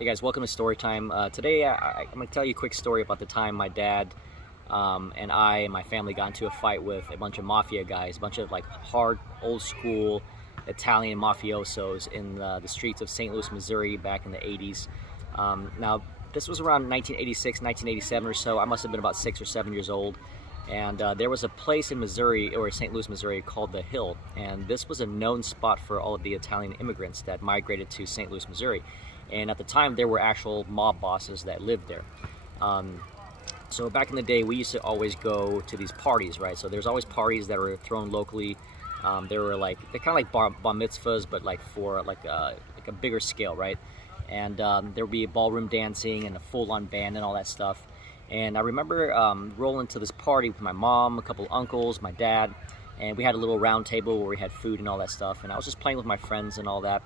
Hey guys, welcome to Story Time. Today I'm going to tell you a quick story about the time my dad and I and my family got into a fight with a bunch of mafia guys, a bunch of like hard, old school Italian mafiosos in the streets of St. Louis, Missouri back in the 80s. Now, this was around 1986, 1987 or so. I must have been about 6 or 7 years old. And there was a place in Missouri, or St. Louis, Missouri, called The Hill. And this was a known spot for all of the Italian immigrants that migrated to St. Louis, Missouri. And at the time, there were actual mob bosses that lived there. So back in the day, we used to always go to these parties, right? So there's always parties that were thrown locally. They're kind of like bar mitzvahs, but like for like a bigger scale, right? And there would be ballroom dancing and a full-on band and all that stuff. And I remember rolling to this party with my mom, a couple uncles, my dad, and we had a little round table where we had food and all that stuff. And I was just playing with my friends and all that.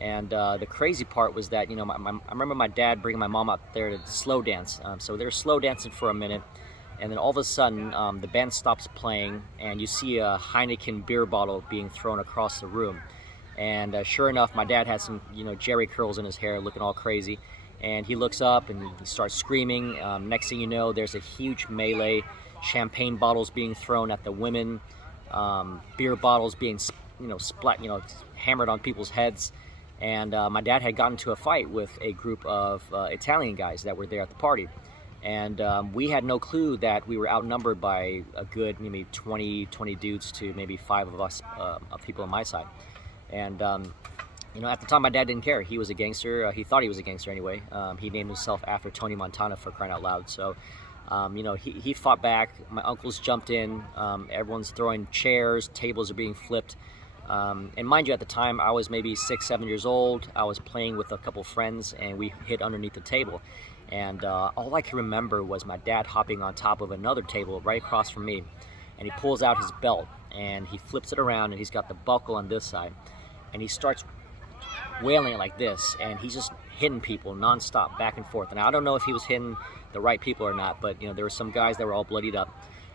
And the crazy part was that, I remember my dad bringing my mom out there to slow dance. So they were slow dancing for a minute, and then all of a sudden, the band stops playing, and you see a Heineken beer bottle being thrown across the room. And sure enough, my dad had some, Jerry curls in his hair, looking all crazy. And he looks up and he starts screaming. Next thing you know, there's a huge melee, champagne bottles being thrown at the women, beer bottles being, hammered on people's heads. And my dad had gotten into a fight with a group of Italian guys that were there at the party. And we had no clue that we were outnumbered by a good maybe 20 dudes to maybe 5 of us, of people on my side. And, at the time, my dad didn't care. He was a gangster. He thought he was a gangster anyway. He named himself after Tony Montana, for crying out loud. So, he fought back. My uncles jumped in. Everyone's throwing chairs. Tables are being flipped. And mind you, at the time, I was maybe 6, 7 years old. I was playing with a couple friends, and we hid underneath the table. And all I can remember was my dad hopping on top of another table right across from me. And he pulls out his belt, and he flips it around, and he's got the buckle on this side. And he starts wailing it like this, and he's just hitting people nonstop, back and forth. And I don't know if he was hitting the right people or not, but, there were some guys that were all bloodied up.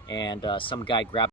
And some guy grabbed